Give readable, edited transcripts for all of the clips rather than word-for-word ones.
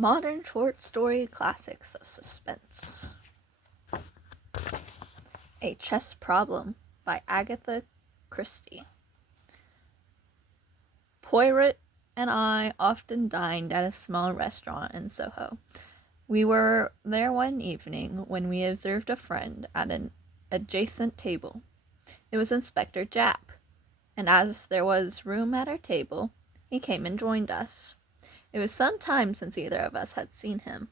Modern short story classics of suspense. A Chess Problem by Agatha Christie. Poirot and I often dined at a small restaurant in Soho. We were there one evening when we observed a friend at an adjacent table. It was Inspector Japp, and as there was room at our table, he came and joined us. It was some time since either of us had seen him.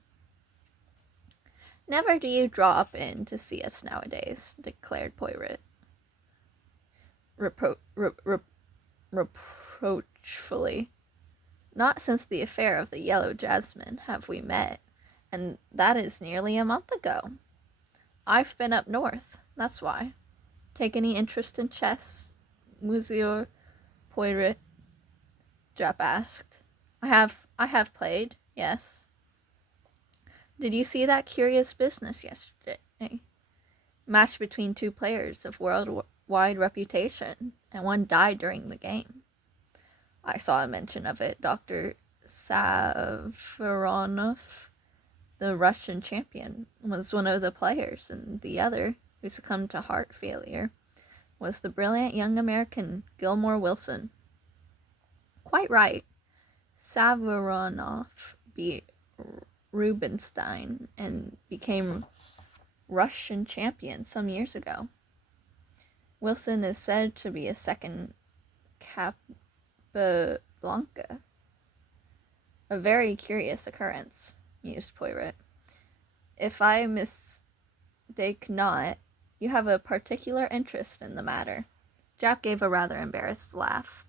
"Never do you drop in to see us nowadays," declared Poirot, reproachfully. "Not since the affair of the Yellow Jasmine have we met, and that is nearly a month ago. I've been up north, that's why. Take any interest in chess, Monsieur Poirot?" Japp asked. I have played, yes." "Did you see that curious business yesterday? Match between two players of worldwide reputation, and one died during the game." "I saw a mention of it. Dr. Savaronov, the Russian champion, was one of the players, and the other, who succumbed to heart failure, was the brilliant young American Gilmore Wilson." "Quite right. Savaronov beat Rubinstein and became Russian champion some years ago. Wilson is said to be a second Capablanca. A very curious occurrence," mused Poirot. "If I mistake not, you have a particular interest in the matter." Japp gave a rather embarrassed laugh.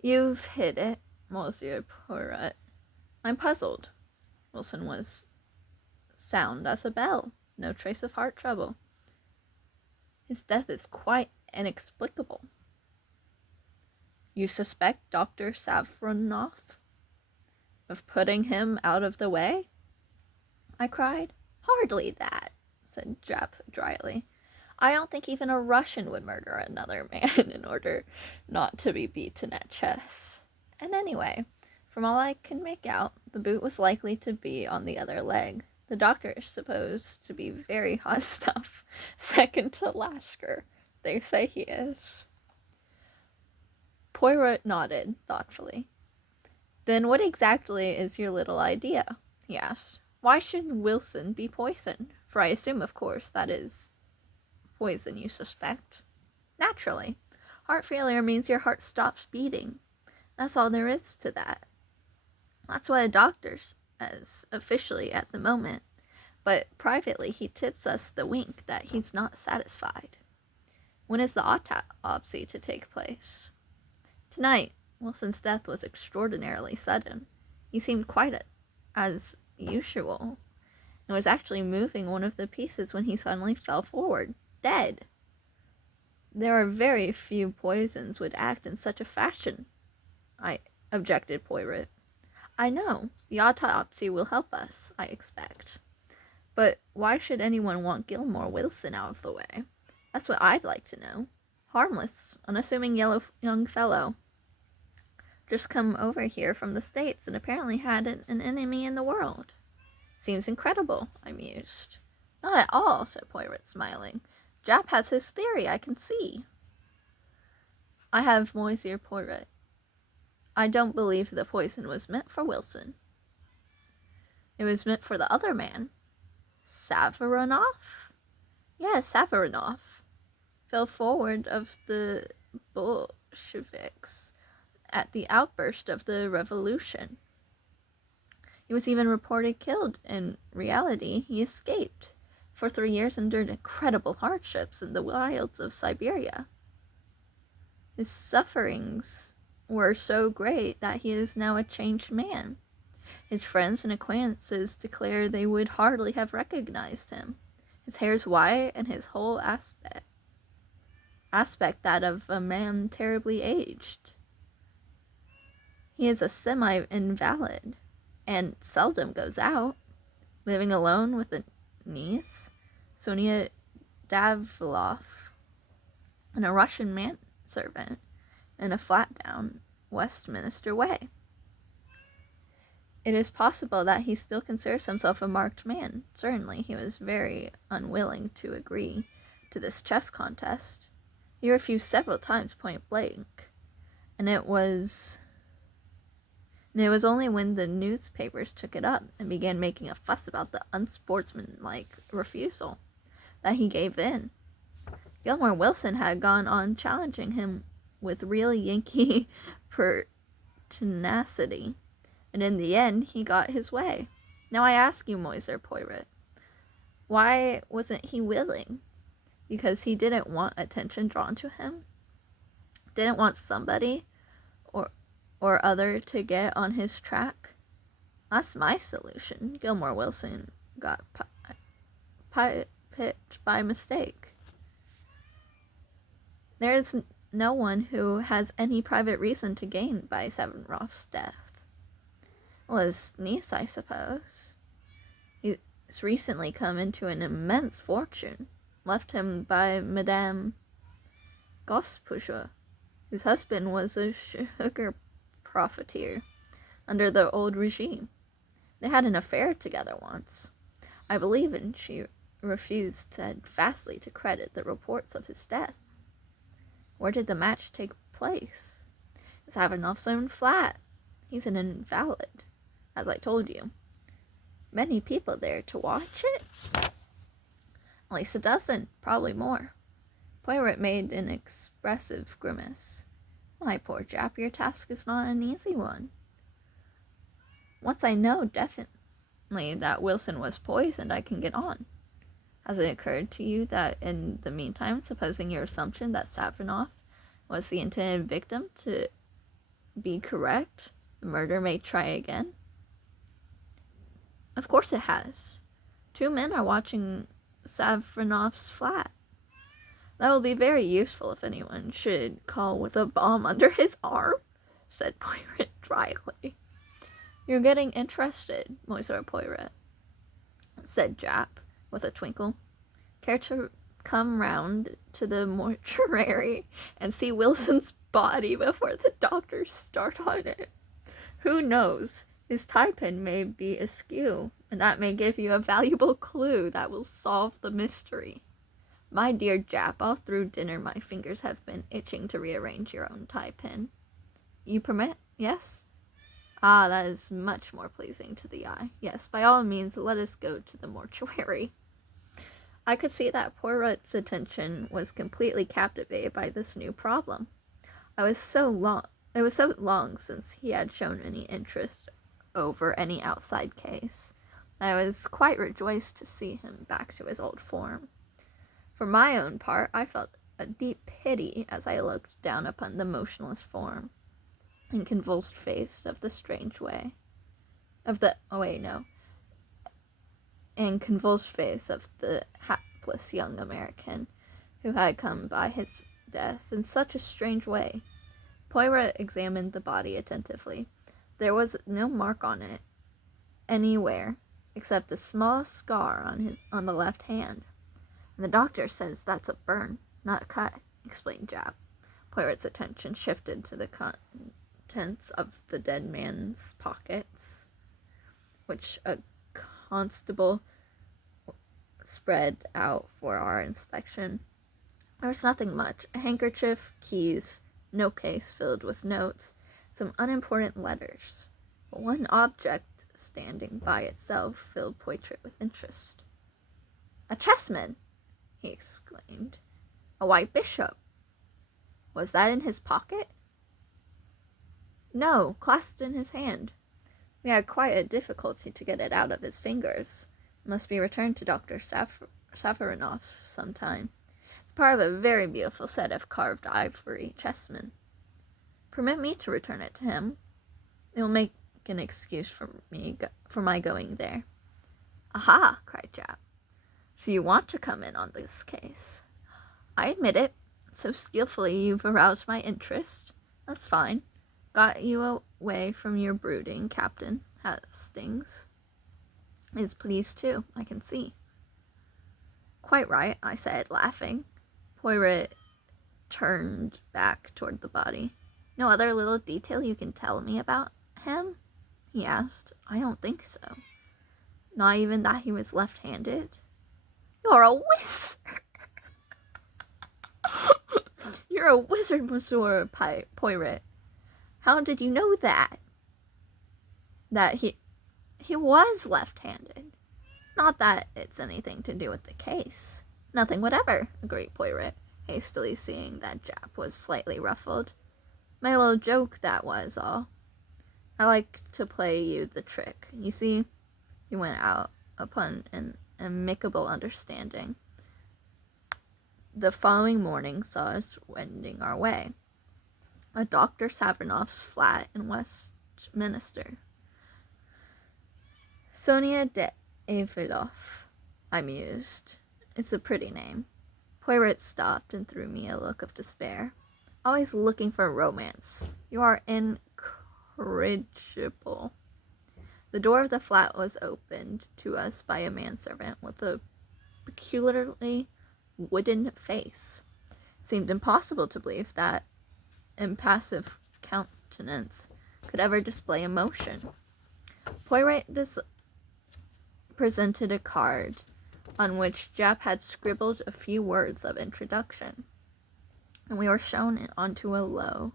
"You've hit it, Monsieur Poirot. I'm puzzled. Wilson was sound as a bell, no trace of heart trouble. His death is quite inexplicable." "You suspect Dr. Savaronov of putting him out of the way?" I cried. "Hardly that," said Japp dryly. "I don't think even a Russian would murder another man in order not to be beaten at chess. And anyway, from all I can make out, the boot was likely to be on the other leg. The doctor is supposed to be very hot stuff, second to Lasker. They say he is." Poirot nodded thoughtfully. "Then what exactly is your little idea?" he asked. "Why should Wilson be poisoned? For I assume, of course, that is poison you suspect." "Naturally. Heart failure means your heart stops beating. That's all there is to that. That's what a doctor says officially at the moment, but privately he tips us the wink that he's not satisfied." "When is the autopsy to take place?" "Tonight. Wilson's death was extraordinarily sudden. He seemed quite as usual, and was actually moving one of the pieces when he suddenly fell forward, dead. There are very few poisons would act in such a fashion," I objected Poirot. "I know. The autopsy will help us, I expect. But why should anyone want Gilmore Wilson out of the way? That's what I'd like to know. Harmless, unassuming young fellow. Just come over here from the States and apparently had an enemy in the world. Seems incredible," I mused. "Not at all," said Poirot, smiling. "Japp has his theory, I can see." "I have Monsieur Poirot. I don't believe the poison was meant for Wilson. It was meant for the other man." "Savaronov?" "Yes, Savaronov. Fell forward of the Bolsheviks at the outburst of the revolution. He was even reported killed. In reality, he escaped. For 3 years endured incredible hardships in the wilds of Siberia. His sufferings were so great that he is now a changed man. His friends and acquaintances declare they would hardly have recognized him. His hair's white, and his whole aspect that of a man terribly aged. He is a semi-invalid, and seldom goes out, living alone with a niece, Sonia Davlov, and a Russian manservant in a flat down Westminster Way." It is possible that he still considers himself a marked man. Certainly, he was very unwilling to agree to this chess contest. He refused several times point blank, and it was only when the newspapers took it up and began making a fuss about the unsportsmanlike refusal that he gave in. Gilmore Wilson had gone on challenging him with real Yankee pertinacity, and in the end he got his way. Now I ask you, Moiser Poirot, why wasn't he willing? Because he didn't want attention drawn to him? Didn't want somebody or other to get on his track? That's my solution. Gilmore Wilson got picked by mistake. There is no one who has any private reason to gain by Savarinoff's death. Well, his niece, I suppose. He's recently come into an immense fortune, left him by Madame Gospucha, whose husband was a sugar profiteer under the old regime. They had an affair together once, I believe, and she refused steadfastly to credit the reports of his death. Where did the match take place? It's Savarinoff's own flat. He's an invalid, as I told you. Many people there to watch it? At least a dozen, probably more. Poirot made an expressive grimace. My poor Jap, your task is not an easy one. Once I know definitely that Wilson was poisoned, I can get on. Has it occurred to you that in the meantime, supposing your assumption that Savarinoff was the intended victim to be correct, the murder may try again? Of course it has. 2 men are watching Savarinoff's flat. That will be very useful if anyone should call with a bomb under his arm, said Poirot dryly. You're getting interested, Monsieur Poirot, said Jap with a twinkle. Care to come round to the mortuary and see Wilson's body before the doctors start on it? Who knows? His tie pin may be askew, and that may give you a valuable clue that will solve the mystery. My dear Jap, all through dinner my fingers have been itching to rearrange your own tie pin. You permit? Yes? Ah, that is much more pleasing to the eye. Yes, by all means, let us go to the mortuary. I could see that Poirot's attention was completely captivated by this new problem. It was so long since he had shown any interest over any outside case, that I was quite rejoiced to see him back to his old form. For my own part, I felt a deep pity as I looked down upon the motionless form and convulsed face of the hapless young American who had come by his death in such a strange way. Poirot examined the body attentively. There was no mark on it anywhere except a small scar on the left hand. And the doctor says that's a burn, not a cut, explained Jap. Poirot's attention shifted to the contents of the dead man's pockets, which a constable spread out for our inspection. There was nothing much. A handkerchief, keys, note case filled with notes, some unimportant letters. But one object standing by itself filled Poirot with interest. A chessman, he exclaimed. A white bishop. Was that in his pocket? No, clasped in his hand. We had quite a difficulty to get it out of his fingers. It must be returned to Dr. Savarinoff some time. It's part of a very beautiful set of carved ivory chessmen. Permit me to return it to him. It will make an excuse for my going there. Aha, cried Jap. So you want to come in on this case? I admit it. So skillfully you've aroused my interest. That's fine. Got you away from your brooding, Captain Hastings. Is pleased too, I can see. Quite right, I said, laughing. Poirot turned back toward the body. No other little detail you can tell me about him? he asked. I don't think so. Not even that he was left-handed? You're a wizard! You're a wizard, Monsieur Poirot. How did you know that? That he was left-handed. Not that it's anything to do with the case. Nothing whatever, agreed Poirot, hastily seeing that Jap was slightly ruffled. My little joke, that was all. I like to play you the trick. You see, he went out upon an amicable understanding. The following morning saw us wending our way. A Dr. Savernoff's flat in Westminster. Sonia de Eveloff, I mused. It's a pretty name. Poirot stopped and threw me a look of despair. Always looking for romance. You are incorrigible. The door of the flat was opened to us by a manservant with a peculiarly wooden face. It seemed impossible to believe that impassive countenance could ever display emotion. Poirot presented a card on which Jap had scribbled a few words of introduction, and we were shown onto a low,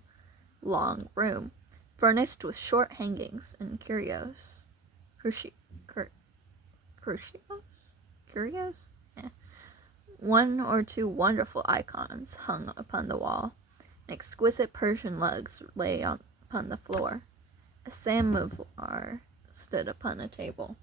long room, furnished with short hangings and curios. Curios? Yeah. One or two wonderful icons hung upon the wall, and exquisite Persian rugs lay upon the floor. A samovar stood upon a table.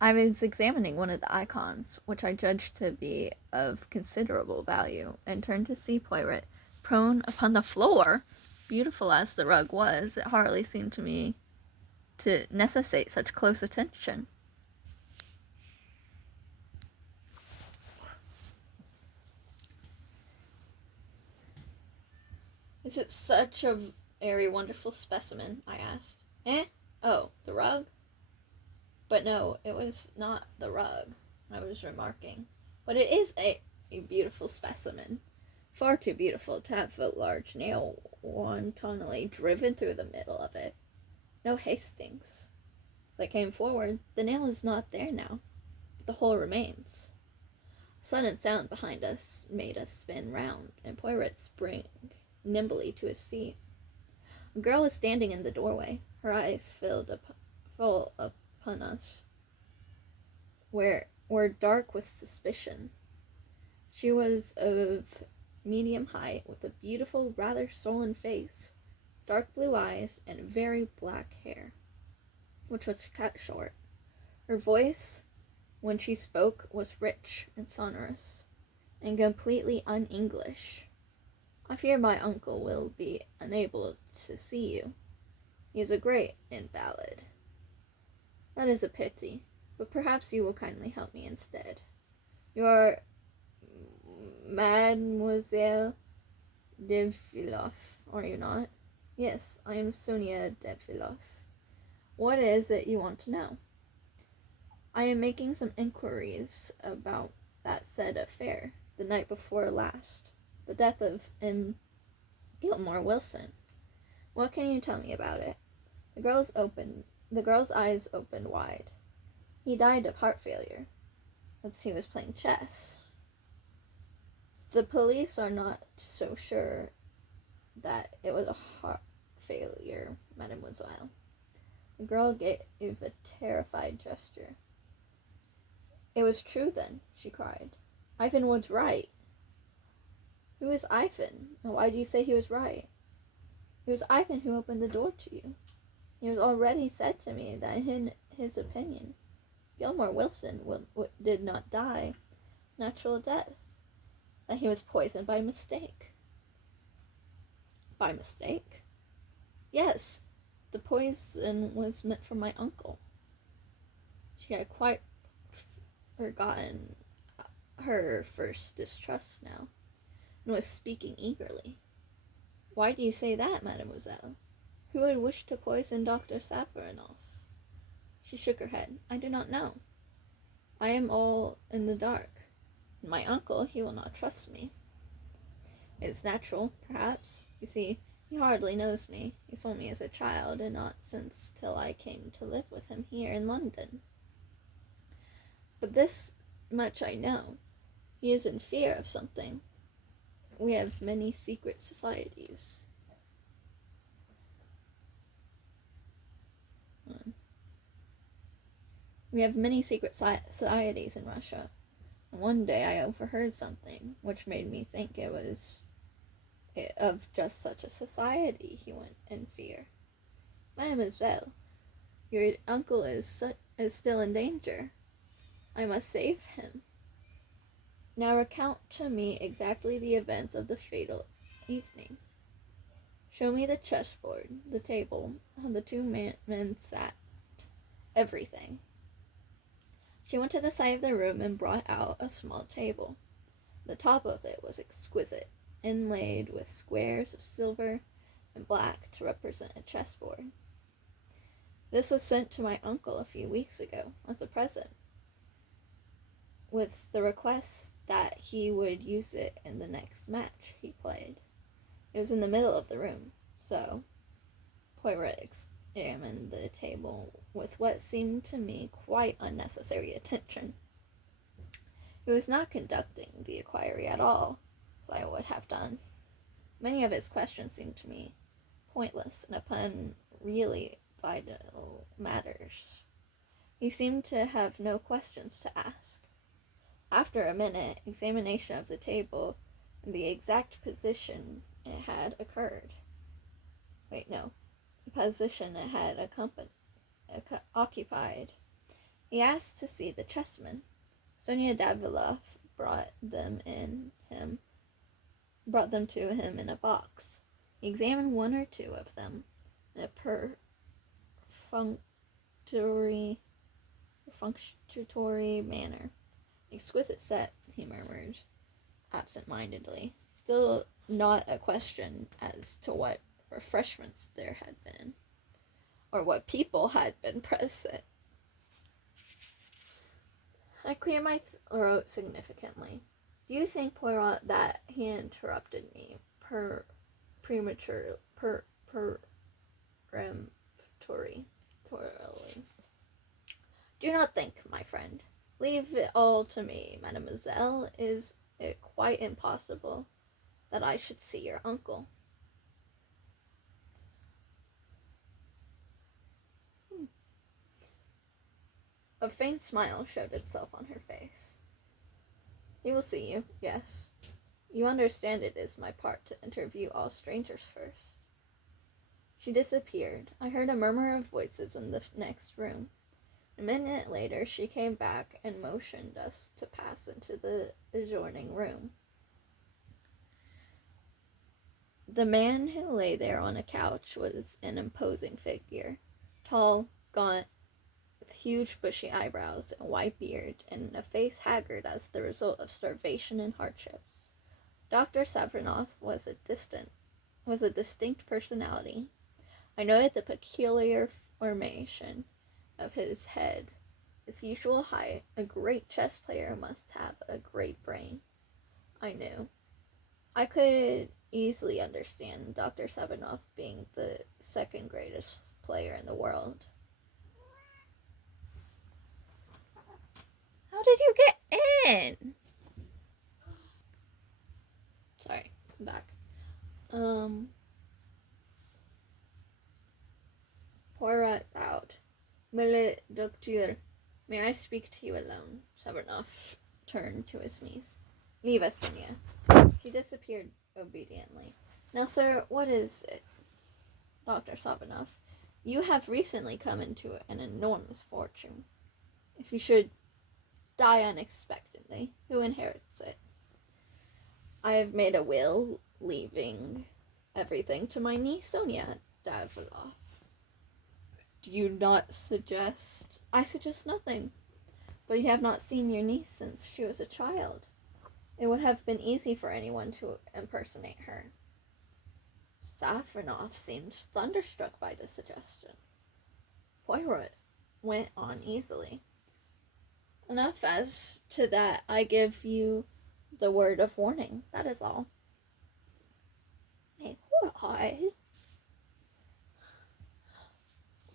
I was examining one of the icons, which I judged to be of considerable value, and turned to see Poirot prone upon the floor. Beautiful as the rug was, it hardly seemed to me to necessitate such close attention. Is it such a very wonderful specimen? I asked. Oh, the rug? But no, it was not the rug, I was remarking. But it is a beautiful specimen. Far too beautiful to have a large nail wantonly driven through the middle of it. No Hastings. As I came forward, the nail is not there now, but the hole remains. A sudden sound behind us made us spin round, and Poirot sprang nimbly to his feet. A girl was standing in the doorway, her eyes full upon us, were dark with suspicion. She was of medium height, with a beautiful, rather sullen face, dark blue eyes, and very black hair, which was cut short. Her voice, when she spoke, was rich and sonorous, and completely un-English. I fear my uncle will be unable to see you. He is a great invalid. That is a pity, but perhaps you will kindly help me instead. You are Mademoiselle de Villaf, are you not? Yes, I am Sonia de Villaf. What is it you want to know? I am making some inquiries about that said affair, the night before last, the death of M. Gilmore Wilson. What can you tell me about it? The girl's eyes opened wide. He died of heart failure, as he was playing chess. The police are not so sure that it was a heart failure, mademoiselle. The girl gave a terrified gesture. It was true then, she cried. Ivan was right. Who is Ivan, and why do you say he was right? It was Ivan who opened the door to you. He has already said to me that in his opinion, Gilmore Wilson did not die natural death, that he was poisoned by mistake. By mistake? Yes, the poison was meant for my uncle. She had quite forgotten her first distrust now, and was speaking eagerly. Why do you say that, mademoiselle? Who would wish to poison Dr. Safarinoff? She shook her head. I do not know. I am all in the dark. And my uncle, he will not trust me. It is natural, perhaps. You see, He hardly knows me. He saw me as a child, and not since till I came to live with him here in London. But this much I know. He is in fear of something. We have many secret societies. We have many secret societies in Russia. And one day I overheard something which made me think it was of just such a society. He went in fear. Mademoiselle, your uncle is still in danger. I must save him. Now recount to me exactly the events of the fatal evening. Show me the chessboard, the table, how the two men sat, everything. She went to the side of the room and brought out a small table. The top of it was exquisite, inlaid with squares of silver and black to represent a chessboard. This was sent to my uncle a few weeks ago as a present, with the request that he would use it in the next match he played. It was in the middle of the room, so Poirot examined the table with what seemed to me quite unnecessary attention. He was not conducting the inquiry at all, as I would have done. Many of his questions seemed to me pointless and upon really vital matters. He seemed to have no questions to ask. After a minute examination of the table and the exact position it had occupied, he asked to see the chessmen. Sonia Daviloff brought them to him in a box. He examined one or two of them in a perfunctory manner. Exquisite set, he murmured absent-mindedly, still not a question as to what refreshments there had been, or what people had been present. I cleared my throat significantly. Do you think, Poirot, that he interrupted me prematurely? Do not think, my friend. Leave it all to me, mademoiselle. Is it quite impossible that I should see your uncle? A faint smile showed itself on her face. He will see you, yes. You understand it is my part to interview all strangers first. She disappeared. I heard a murmur of voices in the next room. A minute later she came back and motioned us to pass into the adjoining room. The man who lay there on a couch was an imposing figure, tall, gaunt, with huge bushy eyebrows, a white beard, and a face haggard as the result of starvation and hardships. Dr. Savrinoff was a distinct personality. I noted the peculiar formation of his head, his usual height. A great chess player must have a great brain, I knew. I could easily understand Dr. Savrinoff being the second greatest player in the world. How did you get in? Sorry, I'm back. Poirot bowed. "Mille docteur, may I speak to you alone?" Savrinoff turned to his niece. "Leave us, Sonia." She disappeared obediently. "Now, sir, what is it?" "Dr. Savrinoff, you have recently come into an enormous fortune. If you should die unexpectedly, who inherits it?" "I have made a will, leaving everything to my niece, Sonia Daviloff." "Do you not suggest—" "I suggest nothing. But you have not seen your niece since she was a child. It would have been easy for anyone to impersonate her." Savrinoff seemed thunderstruck by the suggestion. Poirot went on easily. "Enough as to that. I give you the word of warning, that is all." "Mais why?"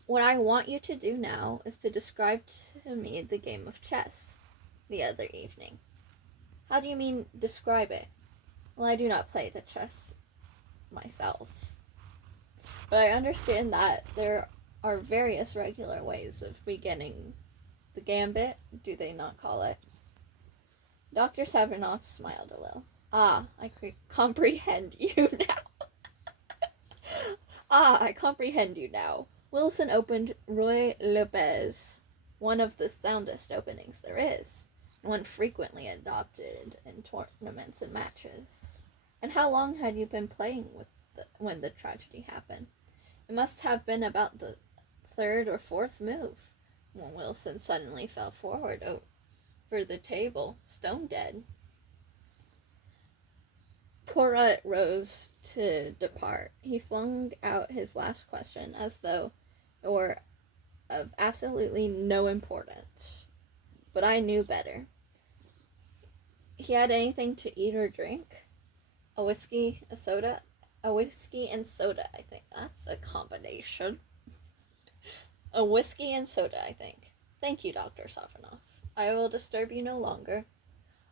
What I want you to do now is to describe to me the game of chess the other evening. How do you mean describe it? Well, I do not play the chess myself. But I understand that there are various regular ways of beginning the gambit, do they not call it? Dr. Savernoff smiled a little. Ah, I comprehend you now. I comprehend you now. Wilson opened Roy Lopez, one of the soundest openings there is, and one frequently adopted in tournaments and matches. And how long had you been playing when the tragedy happened? It must have been about the third or fourth move, when Wilson suddenly fell forward over the table, stone dead. Poirot rose to depart. He flung out his last question as though it were of absolutely no importance. But I knew better. He had anything to eat or drink? A whiskey, a soda? A whiskey and soda, I think. That's a combination. A whiskey and soda, I think. Thank you, Dr. Savernoff. I will disturb you no longer.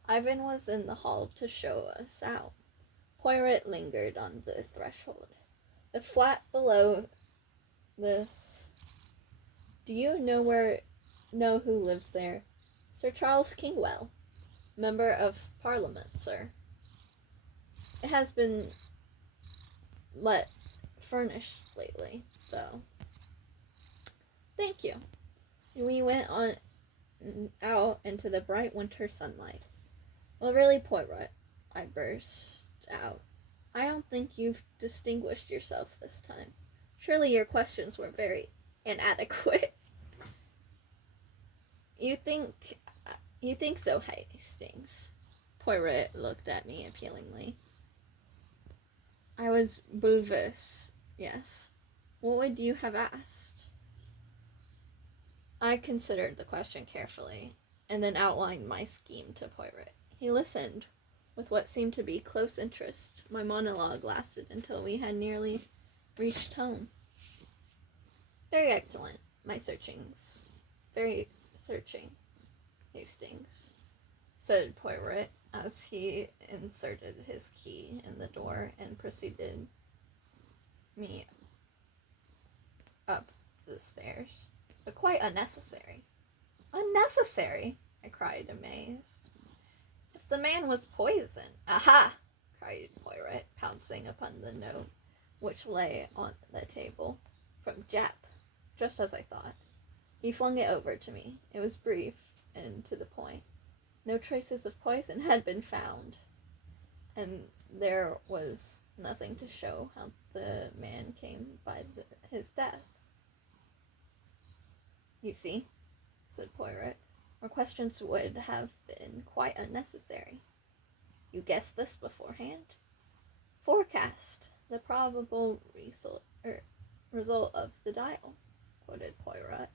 Ivan was in the hall to show us out. Poirot lingered on the threshold. The flat below this. Do you know who lives there? Sir Charles Kingwell, Member of Parliament, sir. It has been furnished lately, though. Thank you. We went out into the bright winter sunlight. Well, really, Poirot, I burst out. I don't think you've distinguished yourself this time. Surely your questions were very inadequate. You think so, Hastings? Poirot looked at me appealingly. I was bouleversed, yes. What would you have asked? I considered the question carefully, and then outlined my scheme to Poirot. He listened with what seemed to be close interest. My monologue lasted until we had nearly reached home. Very excellent, my searchings. Very searching, Hastings, said Poirot as he inserted his key in the door and preceded me up the stairs. But quite unnecessary. Unnecessary? I cried, amazed. If the man was poisoned. Aha! Cried Poirot, pouncing upon the note which lay on the table. From Jap, just as I thought. He flung it over to me. It was brief and to the point. No traces of poison had been found, and there was nothing to show how the man came by his death. You see, said Poirot, our questions would have been quite unnecessary. You guessed this beforehand? Forecast the probable result of the dial, quoted Poirot,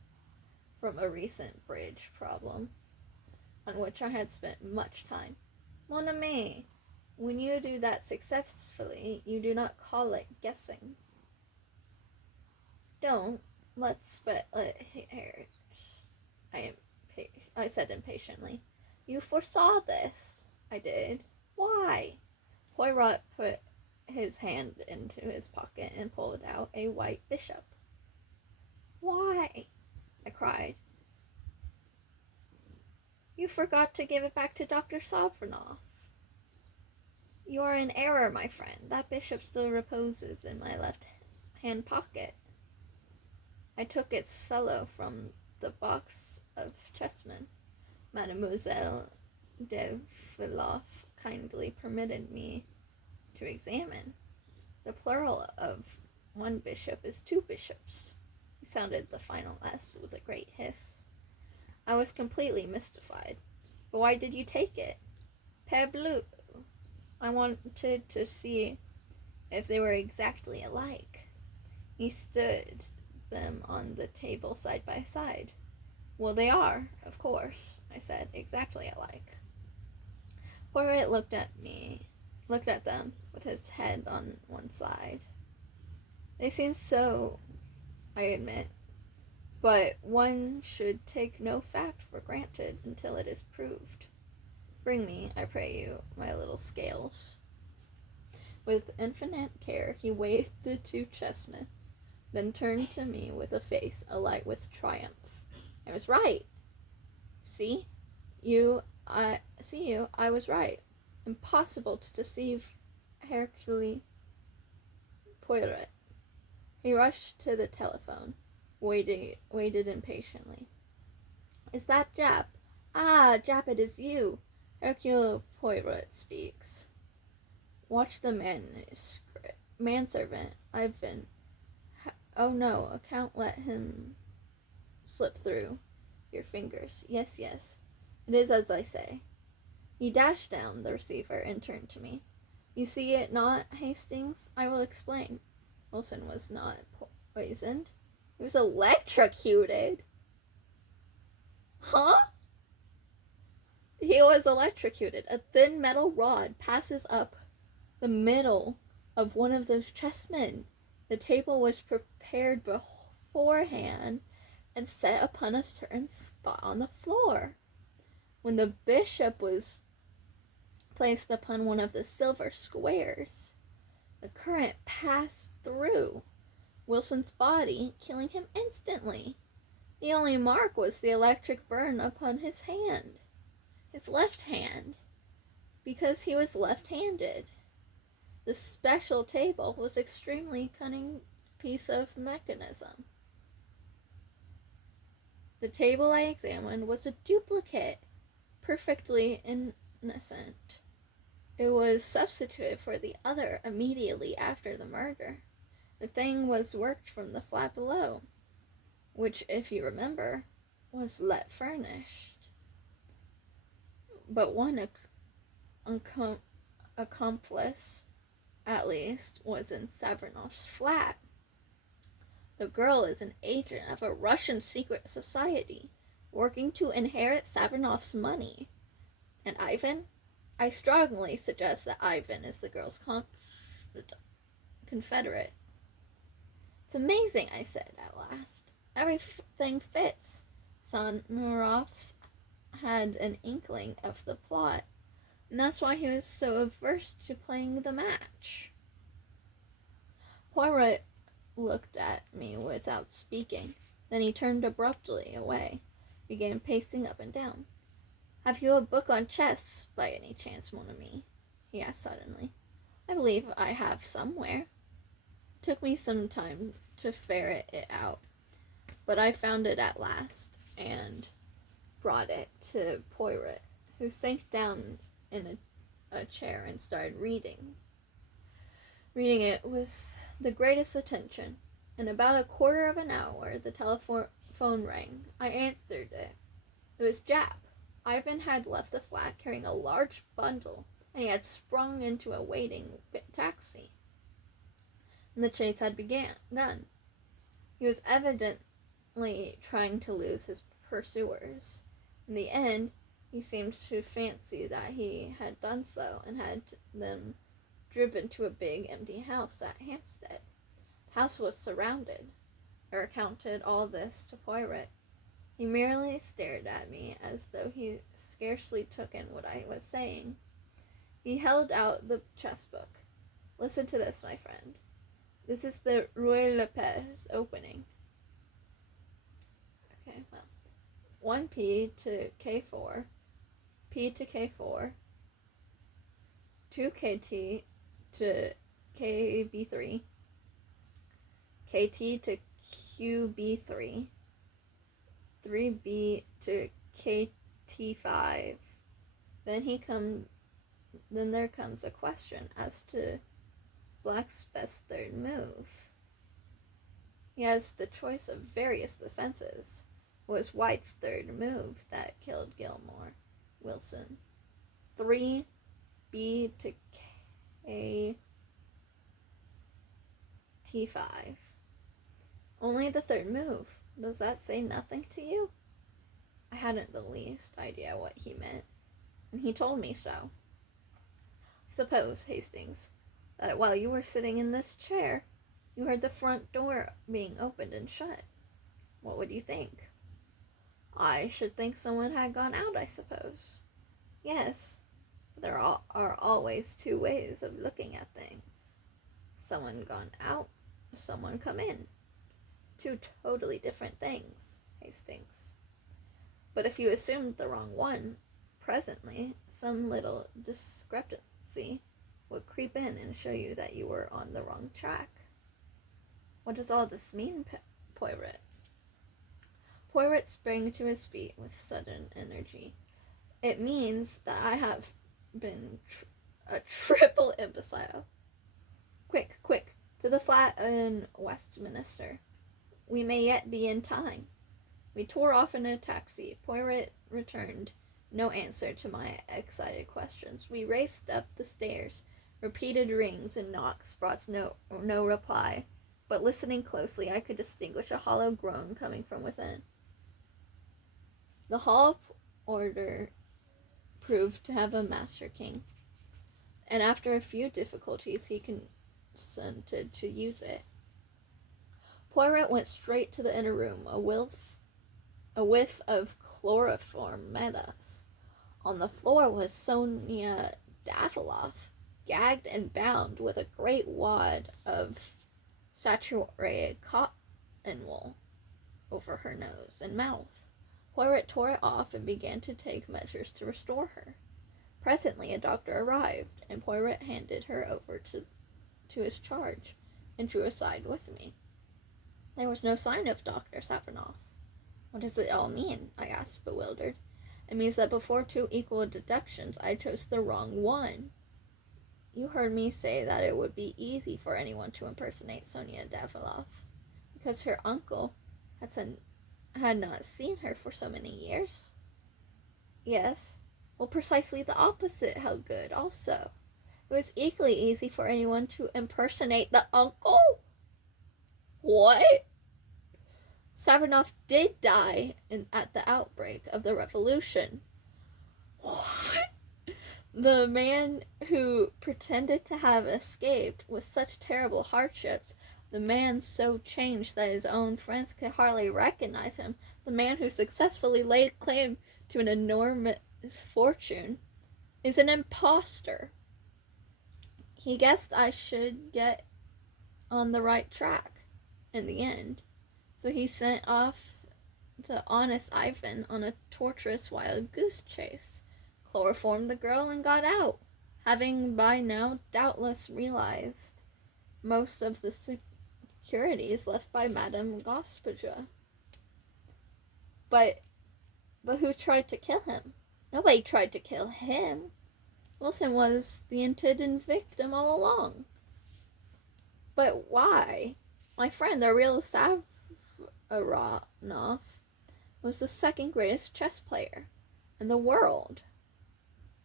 from a recent bridge problem, on which I had spent much time. Mon ami, when you do that successfully, you do not call it guessing. Don't. Let's split hairs. I said impatiently. You foresaw this. I did. Why? Poirot put his hand into his pocket and pulled out a white bishop. Why? I cried. You forgot to give it back to Dr. Savernoff. You are in error, my friend. That bishop still reposes in my left-hand pocket. I took its fellow from the box of chessmen. Mademoiselle de Villaf kindly permitted me to examine. The plural of one bishop is two bishops. He sounded the final S with a great hiss. I was completely mystified. But why did you take it? Parbleu. I wanted to see if they were exactly alike. He stood them on the table side by side. Well, they are, of course, I said, exactly alike. Poirot looked at them with his head on one side. They seemed so, I admit, But one should take no fact for granted until it is proved. Bring me, I pray you, my little scales. With infinite care he weighed the two chessmen, then turned to me with a face alight with triumph. I was right. See you, I was right. Impossible to deceive Hercule Poirot. He rushed to the telephone, waited impatiently. Is that Jap? Ah, Jap, it is you. Hercule Poirot speaks. Watch the manservant, Ivan. Oh no, I can't let him slip through your fingers. Yes, yes, it is as I say. He dashed down the receiver and turned to me. You see it not, Hastings? I will explain. Wilson was not poisoned. He was electrocuted. Huh? He was electrocuted. A thin metal rod passes up the middle of one of those chessmen. The table was prepared beforehand and set upon a certain spot on the floor. When the bishop was placed upon one of the silver squares, the current passed through Wilson's body, killing him instantly. The only mark was the electric burn upon his hand, his left hand, because he was left-handed. The special table was an extremely cunning piece of mechanism. The table I examined was a duplicate, perfectly innocent. It was substituted for the other immediately after the murder. The thing was worked from the flat below, which, if you remember, was let furnished. But one accomplice, at least, was in Savernoff's flat. The girl is an agent of a Russian secret society, working to inherit Savernoff's money. And Ivan? I strongly suggest that Ivan is the girl's confederate. It's amazing, I said at last. Everything fits. Savernoff had an inkling of the plot, and that's why he was so averse to playing the match. Poirot looked at me without speaking. Then he turned abruptly away, began pacing up and down. Have you a book on chess, by any chance, mon ami? He asked suddenly. I believe I have somewhere. It took me some time to ferret it out, but I found it at last, and brought it to Poirot, who sank down in a chair and started reading it with the greatest attention. In about a quarter of an hour, the telephone rang. I answered it. It was Jap. Ivan had left the flat carrying a large bundle, and he had sprung into a waiting taxi. And the chase had begun. He was evidently trying to lose his pursuers. In the end, he seemed to fancy that he had done so, and had them driven to a big empty house at Hampstead. The house was surrounded. I recounted all this to Poirot. He merely stared at me as though he scarcely took in what I was saying. He held out the chess book. Listen to this, my friend. This is the Rue Lepers opening. Okay, well. 1p to k4, p to k4, 2kt to kb3, kt to qb3, 3b to kt5. Then there comes a question as to Black's best third move. He has the choice of various defenses. It was White's third move that killed Gilmore. Wilson. 3b to kt5. Only the third move. Does that say nothing to you? I hadn't the least idea what he meant, and he told me so. I suppose, Hastings, that while you were sitting in this chair, you heard the front door being opened and shut. What would you think? I should think someone had gone out, I suppose. Yes, there are always two ways of looking at things. Someone gone out, someone come in. Two totally different things, Hastings. But if you assumed the wrong one, presently some little discrepancy would creep in and show you that you were on the wrong track. What does all this mean, Poirot? Poirot sprang to his feet with sudden energy. It means that I have been a triple imbecile. Quick, quick, to the flat in Westminster. We may yet be in time. We tore off in a taxi. Poirot returned no answer to my excited questions. We raced up the stairs. Repeated rings and knocks brought no reply, but listening closely I could distinguish a hollow groan coming from within. The hall porter proved to have a master key, and after a few difficulties he consented to use it. Poirot went straight to the inner room. A whiff of chloroform met us. On the floor was Sonia Daviloff, gagged and bound with a great wad of saturated cotton wool over her nose and mouth. Poirot tore it off and began to take measures to restore her. Presently a doctor arrived, and Poirot handed her over to his charge and drew aside with me. There was no sign of Dr. Savanoff. What does it all mean? I asked, bewildered. It means that before two equal deductions, I chose the wrong one. You heard me say that it would be easy for anyone to impersonate Sonia Daviloff, because her uncle had not seen her for so many years. Yes, well, precisely the opposite held good also. It was equally easy for anyone to impersonate the uncle. What? Savanoff did die at the outbreak of the revolution. What? The man who pretended to have escaped with such terrible hardships, the man so changed that his own friends could hardly recognize him, the man who successfully laid claim to an enormous fortune, is an impostor. He guessed I should get on the right track in the end, so he sent off to honest Ivan on a torturous wild goose chase, chloroformed the girl, and got out, having by now doubtless realized most of the securities left by Madame Gospaja. But who tried to kill him? Nobody tried to kill him. Wilson was the intended victim all along. But why? My friend, the real Savanoff, was the second greatest chess player in the world.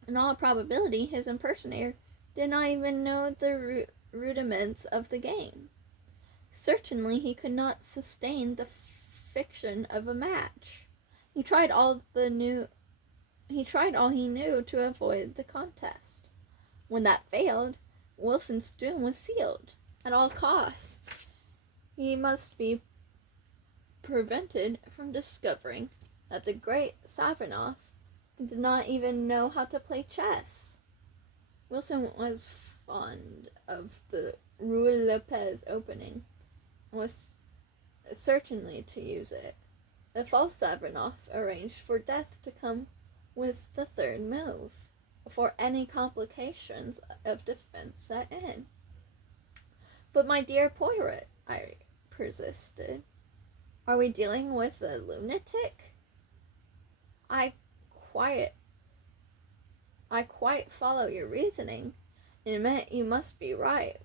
In all probability, his impersonator did not even know the rudiments of the game. Certainly, he could not sustain the fiction of a match. He tried all he knew to avoid the contest. When that failed, Wilson's doom was sealed. At all costs, he must be prevented from discovering that the great Savanoff did not even know how to play chess. Wilson was fond of the Rue Lopez opening and was certainly to use it. The false Savanoff arranged for death to come with the third move, before any complications of defense set in. But my dear Poirot, I persisted, are we dealing with a lunatic? I quite follow your reasoning. It meant you must be right,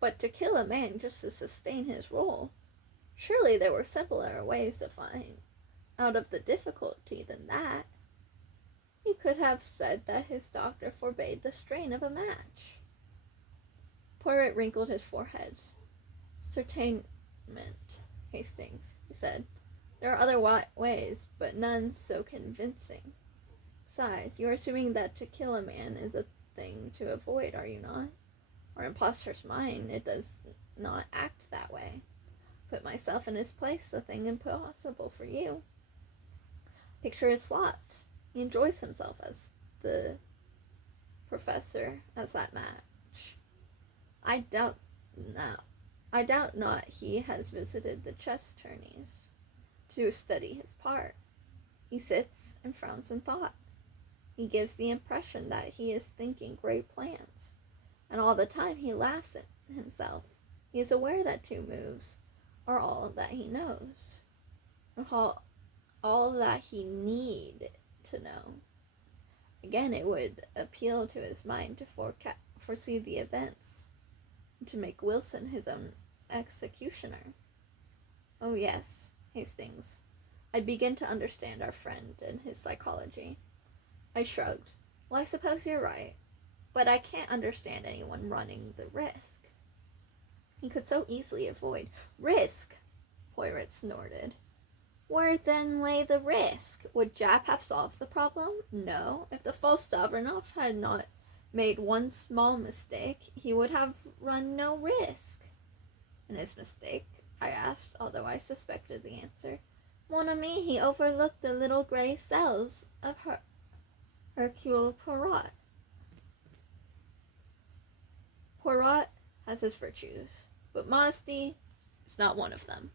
but to kill a man just to sustain his role, surely there were simpler ways to find out of the difficulty than that. You could have said that his doctor forbade the strain of a match. Poirot wrinkled his forehead. Certainement, Hastings, he said. There are other ways, but none so convincing. Besides, you are assuming that to kill a man is a thing to avoid, are you not? Or impostor's mind, it does not act that way. put myself in his place, a thing impossible for you. Picture his slots. He enjoys himself as the professor, as that match. I doubt not he has visited the chess tourneys to study his part. He sits and frowns in thought. He gives the impression that he is thinking great plans, and all the time he laughs at himself. He is aware that 2 moves are all that he knows, all that he need to know. Again, it would appeal to his mind to foresee the events, to make Wilson his own executioner. Oh yes, Hastings. I begin to understand our friend and his psychology. I shrugged. Well, I suppose you're right, but I can't understand anyone running the risk. He could so easily avoid risk, Poirot snorted. Where then lay the risk? Would Japp have solved the problem? No. If the false Davronov had not made one small mistake, he would have run no risk. And his mistake? I asked, although I suspected the answer. Mon ami, he overlooked the little grey cells of Hercule Poirot. Poirot has his virtues, but modesty is not one of them.